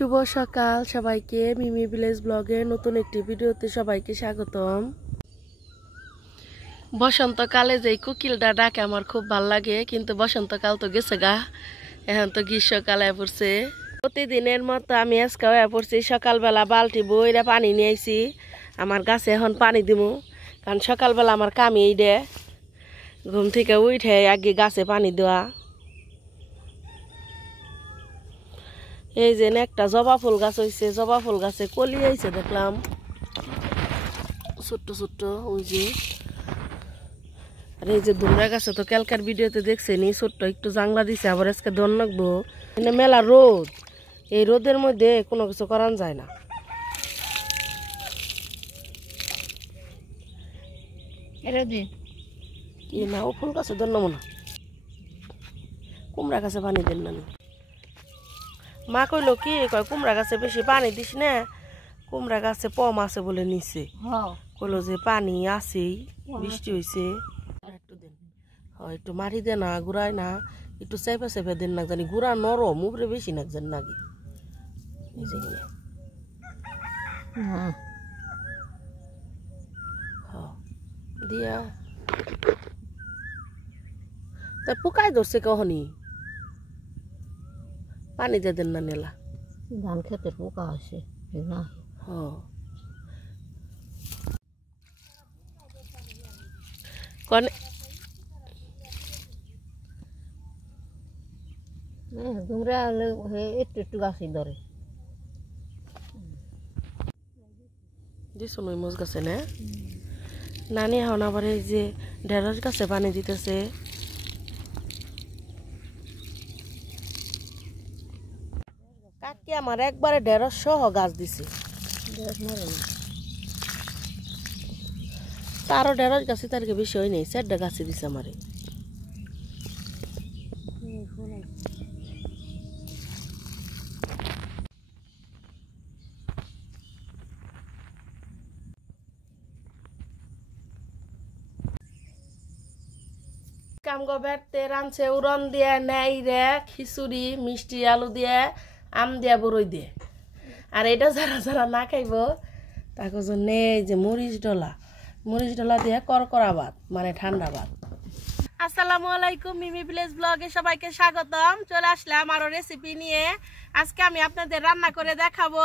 শুভ সকাল সবাইকে মিমি ভিলেজ ব্লগের নতুন একটি ভিডিওতে সবাইকে স্বাগতম। বসন্তকালে যে কোকিলটা ডাকে আমার খুব ভাল লাগে, কিন্তু বসন্তকাল তো গেছে গা, এখন তো গ্রীষ্মকালে পড়ছে। প্রতিদিনের মতো আমি আজকেও পড়ছি, সকালবেলা বালতি বইরা পানি নিয়ে আইছি। আমার গাছে এখন পানি দিব, কারণ সকালবেলা আমার কামই এই দে, ঘুম থেকে উঠে আগে গাছে পানি দেওয়া। এই যে একটা জবা ফুল গাছ হয়েছে, জবা ফুল গাছে কলি হয়েছে দেখলাম ছোট্ট ছোট্ট। ওই যে আর এই যে দুমরা গাছে তো কালকার ভিডিওতে দেখছেনি ছোট্ট একটু জাংলা দিছে, আবার আজকে দন রাখবো। মেলা রোদ, এই রোদের মধ্যে কোনো কিছু করান যায় না। কি না ও ফুল গাছে দন না, কুমড়া গাছে পানি দেন না। মা কইলো কি কয় কুমড়া গাছে বেশি পানি দিস না, কুমড়া গাছে পম আছে বলে নিছে। কইলো যে পানি আছেই, বৃষ্টি হয়েছে, একটু দেন। হয় একটু মারি দে না, গুড়াই না, একটু চেপে চেপে দেন না, জানি গুড়া নরম উপরে বেশি না জানি নাকি। এই যে দিয়া তা পোকায় ধরছে কখনই, পানি দিয়ে দেন না নেলা। ধান খেতের পোকা আছে না? কনে তোমরা একটু একটু গাছই ধরে দিছো নই মজ গাছে না নানি। এখন আবার এই যে ঢেঁড়স গাছে পানি দিতেছে। কাকি আমার একবারে ঢেঁড়স সহ গাছ দিছে, তারও ঢেঁড়স গাছে তার বেশি হয় নাই, 4টা গাছে দিছে আমারে। কামগো বেড়তে রানছে উড়ন দিয়ে, নেই রে খিচুড়ি, মিষ্টি আলু দিয়ে, আম দিয়া বরই দিয়ে। আর এটা যারা যারা না খাইব তাকে জন্য এই যে মরিচ ডলা দিয়ে করকরা ভাত, মানে ঠান্ডা ভাত। আসসালামু আলাইকুম, মিমি ভিলেজ ব্লগে সবাইকে স্বাগতম। চলে আসলাম আরো রেসিপি নিয়ে। আজকে আমি আপনাদের রান্না করে দেখাবো।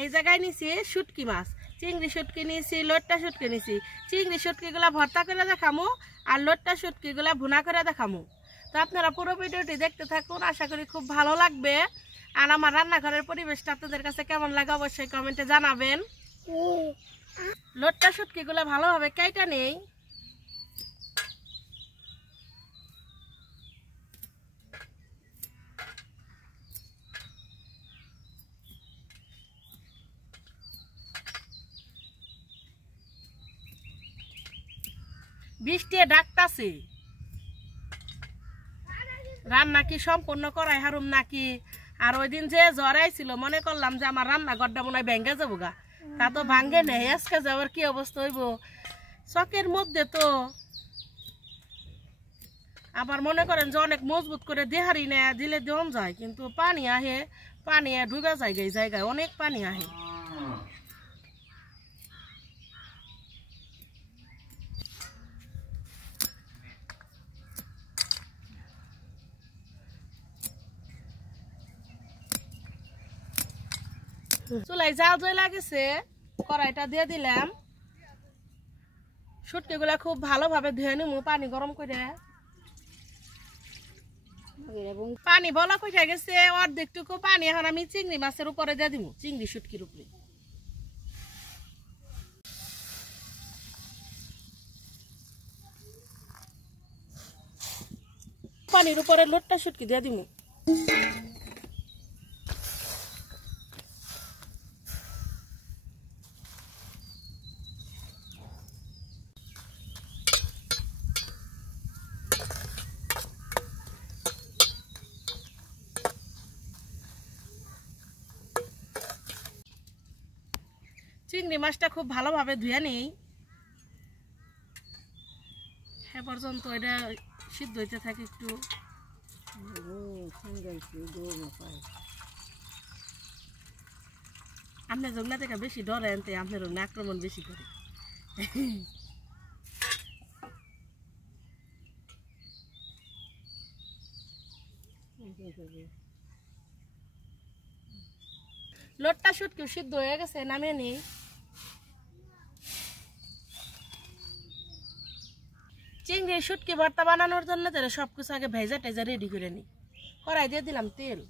এই জায়গায় নিছি শুটকি মাছ, চিংড়ি শুটকি নিয়েছি, লোট্টা শুটকি নিয়েছি। চিংড়ি শুটকিগুলা ভর্তা করে দেখামু, আর লোট্টা শুটকিগুলা ভুনা করে দেখামু। তো আপনারা পুরো ভিডিওটি দেখতে থাকুন, আশা করি খুব ভালো লাগবে। আর আমার রান্নাঘরের পরিবেশটা আপনাদের কাছে কেমন লাগে অবশ্যই কমেন্টে জানাবেন। লোট্টা শুটকিগুলা ভালোভাবে কেটে নেই। বৃষ্টি ডাকতাছে, রান্না কি সম্পূর্ণ করাই হারুম নাকি? আর ওই দিন যে জ্বর আইছিল মনে করলাম যে আমার রান্নাঘরটা মনে হয় ভেঙে যাবো গা, তা তো ভাঙ্গে নেই। আজকে যাওয়ার কি অবস্থা হইব, চকের মধ্যে তো আবার মনে করেন যে অনেক মজবুত করে দেহারি না দিলে দেন যায়, কিন্তু পানি আহে, পানি ডুবে যায়, এই জায়গায় অনেক পানি আহে। চুলাই জাল জ্বলা গেছে, কড়াইটা দিয়ে দিলাম। শুটকিগুলা খুব ভালোভাবে ধুয়ে নিমু পানি গরম করে। পানি বলা কইটা গেছে, অর্ধেকটুকু পানি এখন আমি চিংড়ি মাছের উপরে দিয়ে দিব, চিংড়ি শুটকির উপরে। পানির উপরে লোট্টা শুটকি দিয়ে দিব। চিংড়ি মাছটা খুব ভালোভাবে ধুয়ে নেই, এ পর্যন্ত এটা সিদ্ধ হইতে থাকে একটু। আপনি জগনা থেকে বেশি ডরেন তাই আপনার আক্রমণ বেশি করে লোটটা শুটকি সিদ্ধ হয়ে গেছে নামিয়ে নেই চিংড়ি শুটকি ভর্তা বানানোর জন্য তাহলে সবকিছু আগে ভেজা টেজা রেডি করে নিই কড়াই দিয়ে দিলাম তেল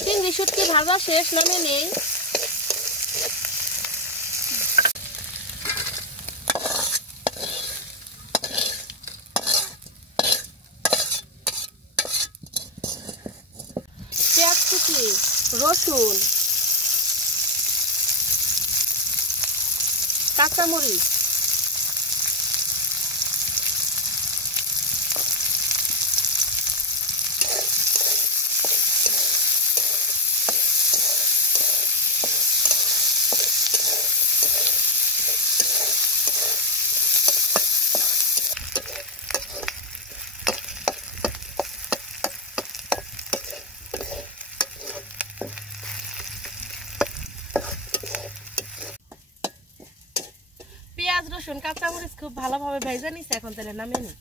চিংড়ি শুটকি ভাজা শেষ নামিয়ে নেই পেঁয়াজ কুচি রসুন কাঁচামরিচ পেঁয়াজ রসুন কাঁচামরিচ খুব ভালোভাবে ভেজে নিছে এখন তেলে নামিয়ে নিই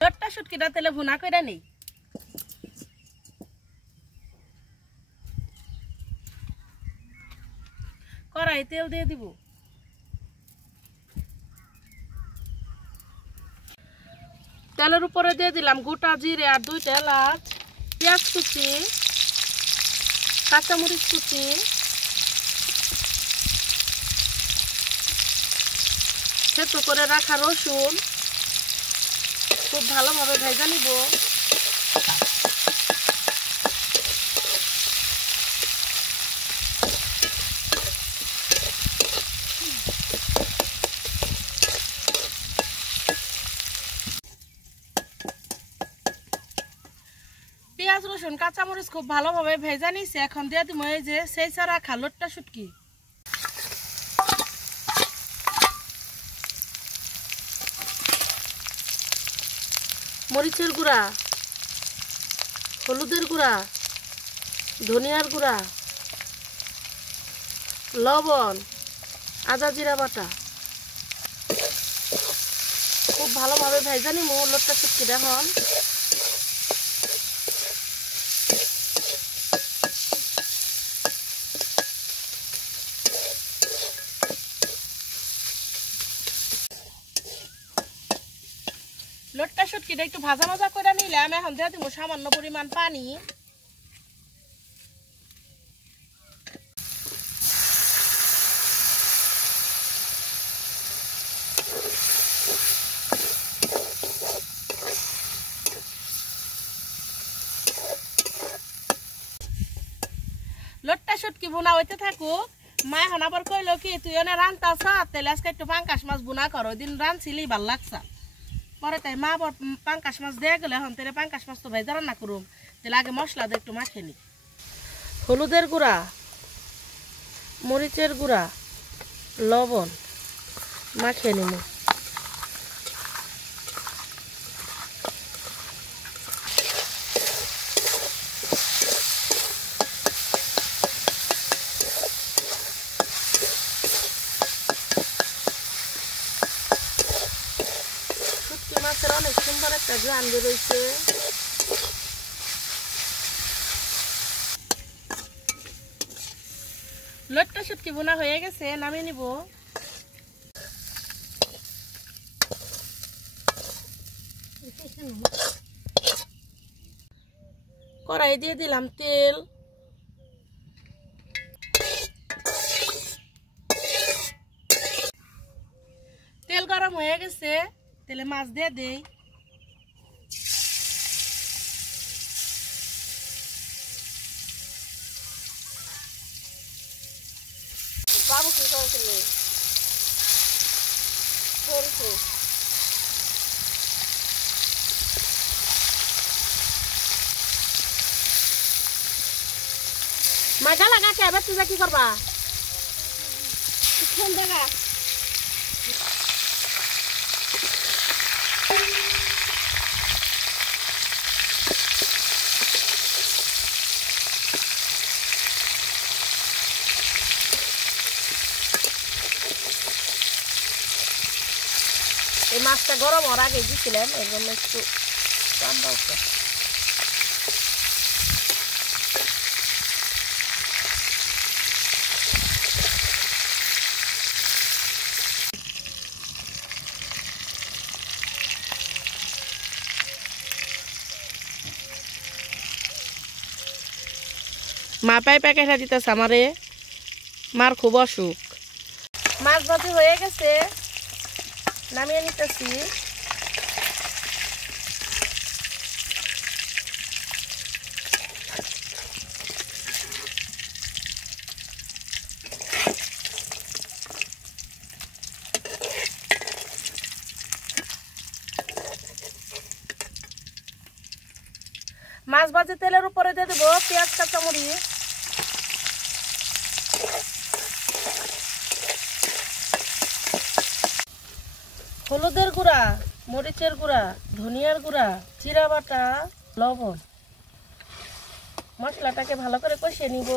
লোটটা শুটকিটা তেলে ভুনা করে নেই কড়াই তেল দিয়ে দিব তেলের উপরে দিয়ে দিলাম গোটা জিরে আর 2টা এলাচ পেঁয়াজ কুচি কাঁচামরিচ কুচি সেদ্ধ করে রাখা রসুন খুব ভালোভাবে ভেজে নিব পেঁয়াজ রসুন কাঁচামরিচ খুব ভালোভাবে ভেজে নিছে এখন দিয়ে দিব এই যে সেইসা রাখা লোটটা শুটকি মরিচের গুঁড়া হলুদের গুঁড়া ধনিয়ার গুঁড়া লবণ আদা জিরা বাটা খুব ভালোভাবে ভেজে নিব লোটটা শুটকি এখন লোটটা শুটকিটা একটু ভাজা ভাজা করে নিলাম এখন দিয়ে দিব সামান্য পরিমাণ পানি লোটটা শুটকি বোনা হইতে থাকুক মা এখন আবার কইলো কি তুই এনে রান্তাছ তাহলে আজকে একটু পাঙ্কাশ মাছ বোনা কর ওই দিন রাঁধছিলি ভাল লাগছে পরে তাই মা আবার পাঙ্কাশ মাছ দিয়ে গেলে এখন তাহলে পাঙ্কাশ মাছ তো ভেজা রান্না করুম তাহলে আগে মশলা দিয়ে একটু মাখিয়ে নি হলুদের গুঁড়া মরিচের গুঁড়া লবণ মাখিয়ে নিব মাছের অনেক সুন্দর একটা গ্রান বেরোইছে লটটা শুটকি বোনা হয়ে গেছে, নামিয়ে নিব। কড়াই দিয়ে দিলাম তেল। তেল গরম হয়ে গেছে, তেলে মাছ দিয়ে দেই। বাবু কি করছিলে? মাইকা লাগা কে এবার তুই কি করবা? কোন জায়গা? এই মাছটা গরম হওয়ার আগে দিয়েছিলাম, এর জন্য একটু ঠান্ডা হচ্ছে। মা পাই প্যাকেটটা দিতেছে আমারে, মার খুব অসুখ। মাছ ভাজি হয়ে গেছে, নামিয়ে নিতেছি। মাছ ভাজি তেলের উপরে দিয়ে দেবো পেঁয়াজ কাঁচামরিচ। হলুদের গুঁড়া, মরিচের গুঁড়া, ধনিয়ার গুঁড়া, জিরা বাটা, লবণ। মশলাটাকে ভালো করে কষিয়ে নিব।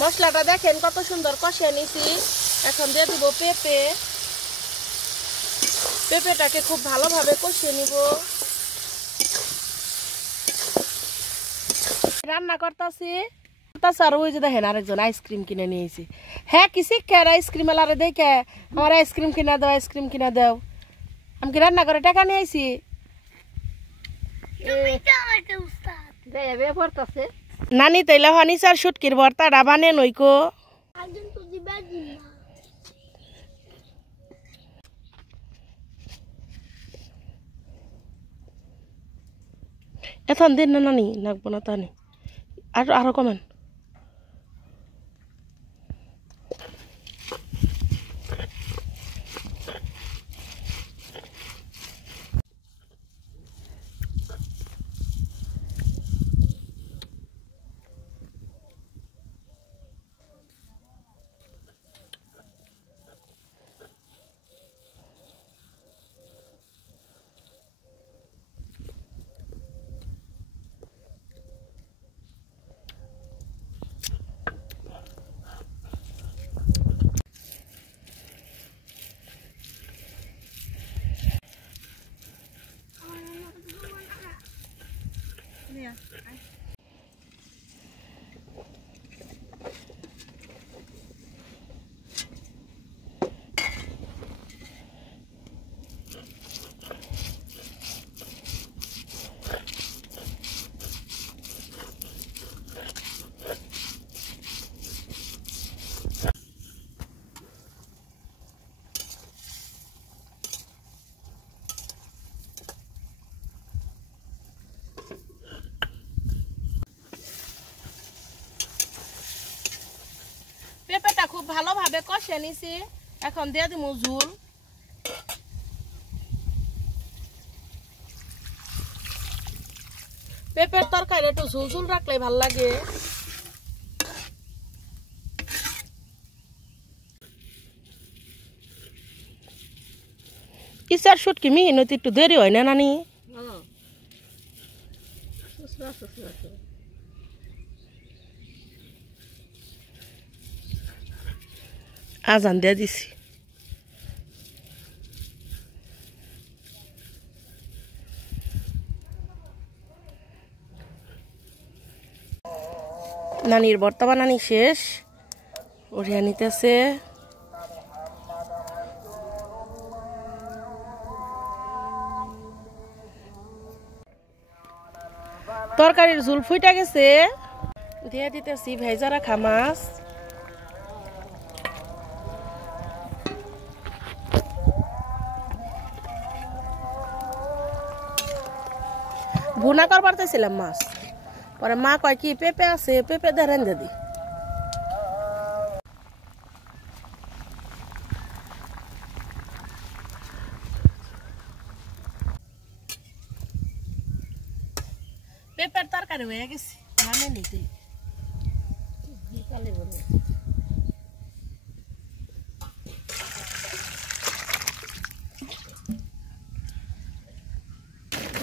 মশলাটা দেখেন কত সুন্দর কষিয়ে নিছি। এখন দিয়ে দিব পেঁপে। পেঁপেটাকে খুব ভালোভাবে কষিয়ে নিব। রান্না করতেছি, আর ওই যে দেখেন আরেকজন আইসক্রিম কিনে নিয়েছি। হ্যাঁ কি শিক্ষার আইসক্রিম এলারে দেখে আমার আইসক্রিম কিনা দাও, আইসক্রিম কিনা দাও। আমি কি রান্না করে টাকা নিয়ে আইছি? নানি তাইলে হানিসার শুটকির ভর্তাটা বানে নইকো। এখন দিন না নানি, নাকবো না তানি, আরো কমেন। পেঁপেটা খুব ভালোভাবে কষে নিছি, এখন দিয়ে দিব ঝুল। পেঁপের তরকারি একটু ঝুল ঝুল রাখলে ভাল লাগে। ইসার শুটকি মিহিন হইতে একটু দেরি হয় না নানি? আজান দিয়ে দিছি। নানির ভর্তা বানানি শেষ, উড়িয়ে নিতেছে। তরকারির ঝুল ফুইটা গেছে, দিয়ে দিতেছি ভেজা রাখা মাছ। ভুনা করবার চাইছিলাম মাছ, পরে মা কয় কি পেঁপে আছে, পেঁপে দিয়ে রেঁধে দি। পেঁপের তরকারি হয়ে গেছে, নামে নিতে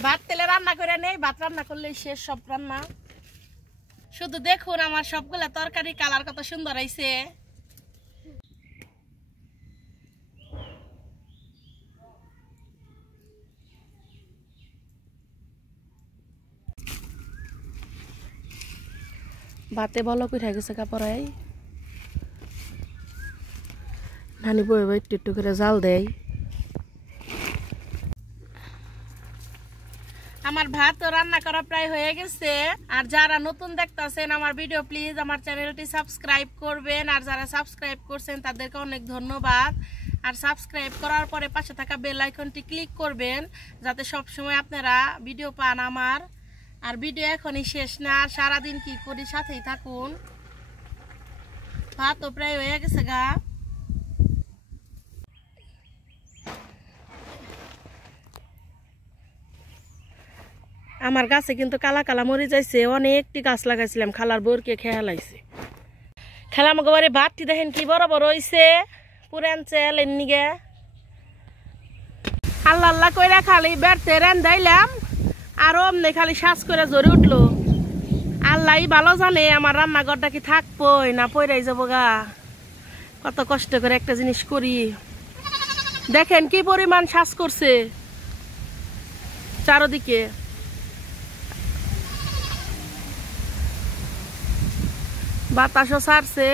ভাত তেলে রান্না করে নেই, ভাত রান্না করলে শেষ সব রান্না। শুধু দেখুন আমার সবগুলা তরকারি কালার কত সুন্দর হয়েছে। ভাতে ভালো করে গেছে কাপড়াই, নানি বই বই একটু একটু করে জাল দেয়। আমার ভাত রান্না করা প্রায় হয়ে গেছে। আর যারা নতুন দেখতেছেন আমার ভিডিও, প্লিজ আমার চ্যানেলটি সাবস্ক্রাইব করবেন। আর যারা সাবস্ক্রাইব করছেন তাদেরকে অনেক ধন্যবাদ। আর সাবস্ক্রাইব করার পরে পাশে থাকা বেল আইকনটি ক্লিক করবেন, যাতে সব সময় আপনারা ভিডিও পান আমার। আর ভিডিও এখনই শেষ না, আর সারাদিন কি করি সাথেই থাকুন। ভাতও প্রায় হয়ে গেছে গা। আমার গাছে কিন্তু কালা কালা মরে যাইছে, অনেকটি গাছ লাগাইছিলাম, খালার বোরকে খেয়া লাইছে। খেলা আমাকে বাড়ি ভাতটি দেখেন কি বড় বড় হয়েছে, পুরান চেল এমনিগে। আল্লাহ আল্লাহ কইরা খালি বেড়তে রান দিলাম, আর অমনি খালি শ্বাস করে জ্বরে উঠলো। আল্লাহ ভালো জানে আমার রান্নাঘরটা কি থাকবোই না পইরাই যাবো গা। কত কষ্ট করে একটা জিনিস করি, দেখেন কি পরিমাণ শ্বাস করছে চারদিকে। বাতাসও ছাড়ছে।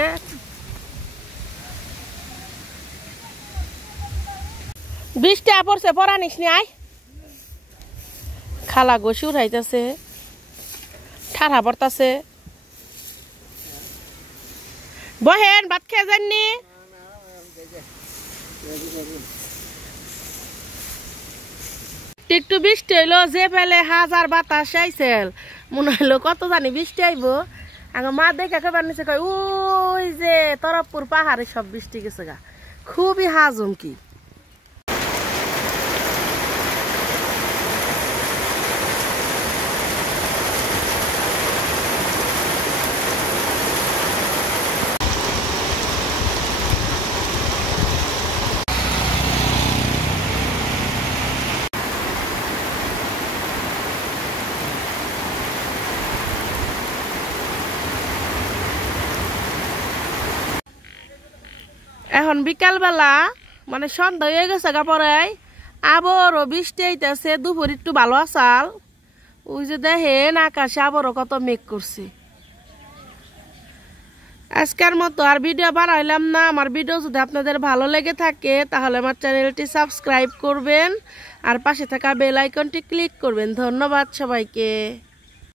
বৃষ্টি পড়ছে, পড়া নিস নি আয়। খালা গোসি উঠাইতেছে, ঠাড়া পড়তাছে। বহেন ভাত খেয়ে যাননি। একটু বৃষ্টি হইলো, যে ফেলে হাজার বাতাস আইসেল, মনে হইলো কত জানি বৃষ্টি আইব। আগে মা দেখে খাবার নিচে কয় ওই যে তরফপুর পাহাড়ে সব বৃষ্টি গেছে গা, খুবই হাজম কি। এখন বিকাল বেলা মানে সন্ধ্যা হয়ে গেছে গা, পরে আবারও বৃষ্টি আইতেছে। দুপুর একটু ভালো আসাল, ওই যে দেখেন আকাশে আবারও কত মেঘ করছে। আজকের মতো আর ভিডিও বানাইলাম না। আমার ভিডিও যদি আপনাদের ভালো লেগে থাকে তাহলে আমার চ্যানেলটি সাবস্ক্রাইব করবেন, আর পাশে থাকা বেল আইকনটি ক্লিক করবেন। ধন্যবাদ সবাইকে।